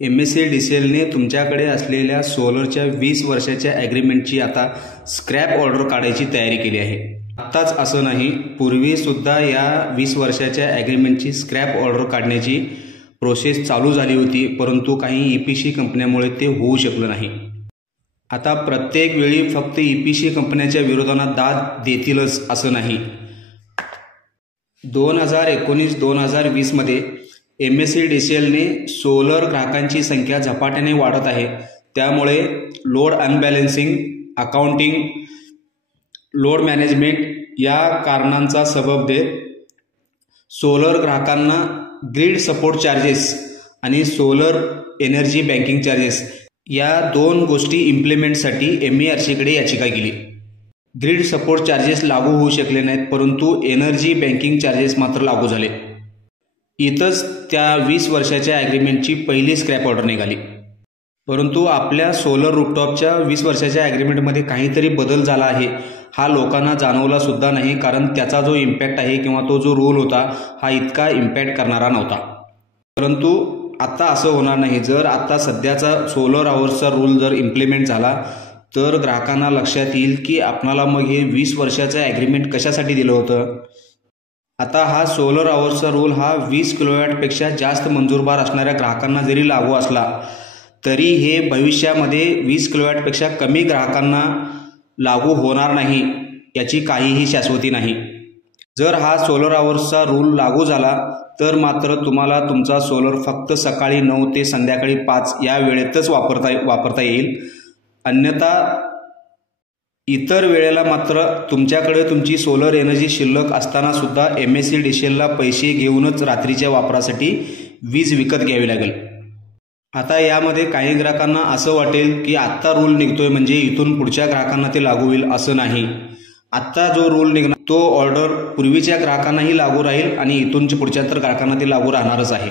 MSEDCLने तुमच्याकडे असलेल्या सोलरच्या 20 वर्षाच्या ॲग्रीमेंटची आता स्क्रॅप ऑर्डर काढायची तयारी केली आहे। आत्ताच असं नाही, पूर्वी सुद्धा या 20 वर्षाच्या ॲग्रीमेंटची स्क्रॅप ऑर्डर काढण्याची प्रोसेस चालू झाली होती, परंतु काही EPC कंपन्यांमुळे ते होऊ शकलं नाही। आता प्रत्येक वेळी फक्त EPC कंपन्यांच्या विरोधात दाद देतीलच असं नाही। 2019-2020 मध्ये MSEDCLने सोलर ग्राहकांची संख्या झपाट्याने वाढत आहे, त्यामुळे लोड अनबॅलन्सिंग, अकाउंटिंग, लोड मॅनेजमेंट या कारणांचा सबब देत सोलर ग्राहकांना ग्रीड सपोर्ट चार्जेस आणि सोलर एनर्जी बँकिंग चार्जेस या 2 गोष्टी इम्प्लिमेंटसाठी MERCकडे याचिका केली। ग्रीड सपोर्ट चार्जेस लागू होऊ शकले नाहीत, परंतु एनर्जी बँकिंग चार्जेस मात्र लागू झाले। इथंच त्या 20 वर्षाच्या ॲग्रीमेंटची पहिली स्क्रॅप ऑर्डर निघाली। परंतु आपल्या सोलर रूफटॉपच्या 20 वर्षाच्या ॲग्रीमेंटमध्ये काहीतरी बदल झाला आहे, हा लोकांना जाणवला सुद्धा नाही, कारण त्याचा जो इम्पॅक्ट आहे किंवा तो जो रूल होता हा इतका इम्पॅक्ट करणारा नव्हता। परंतु आता असं होणार नाही। जर आता सध्याचा सोलर आवर्सचा रूल जर इम्प्लिमेंट झाला तर ग्राहकांना लक्षात येईल की आपणाला मग हे 20 वर्षाचं ॲग्रीमेंट कशासाठी दिलं होतं। आता हा सोलर आवर्सचा रूल हा 20 किलोवॅटपेक्षा जास्त मंजूरभार असणाऱ्या ग्राहकांना जरी लागू असला तरी हे भविष्यामध्ये 20 किलोवॅटपेक्षा कमी ग्राहकांना लागू होणार नाही याची काहीही शाश्वती नाही। जर हा सोलर आवर्सचा रूल लागू झाला तर मात्र तुम्हाला तुमचा सोलर फक्त सकाळी 9 ते संध्याकाळी 5 या वेळेतच वापरता येईल, अन्यथा इतर वेळेला मात्र तुमच्याकडे तुमची सोलर एनर्जी शिल्लक असताना सुद्धा MSEDCLला पैसे घेऊनच रात्रीच्या वापरासाठी वीज विकत घ्यावी लागेल। आता यामध्ये काही ग्राहकांना असं वाटेल की आत्ता रूल निघतोय म्हणजे इथून पुढच्या ग्राहकांना ते लागू होईल, असं नाही। आत्ता जो रूल निघणार तो ऑर्डर पूर्वीच्या ग्राहकांनाही लागू राहील आणि इथून पुढच्या तर ग्राहकांना ते लागू राहणारच आहे।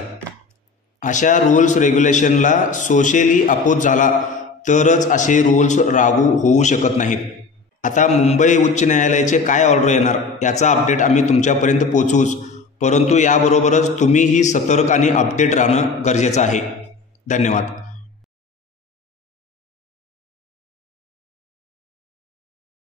अशा रूल्स रेग्युलेशनला सोशली अपोज झाला तरच असे रूल्स लागू होऊ शकत नाहीत। आता मुंबई उच्च न्यायालयाचे काय ऑर्डर येणार याचा अपडेट आम्ही तुमच्यापर्यंत पोहोचवूच, परंतु याबरोबरच तुम्हीही सतर्क आणि अपडेट राहणं गरजेचं आहे। धन्यवाद।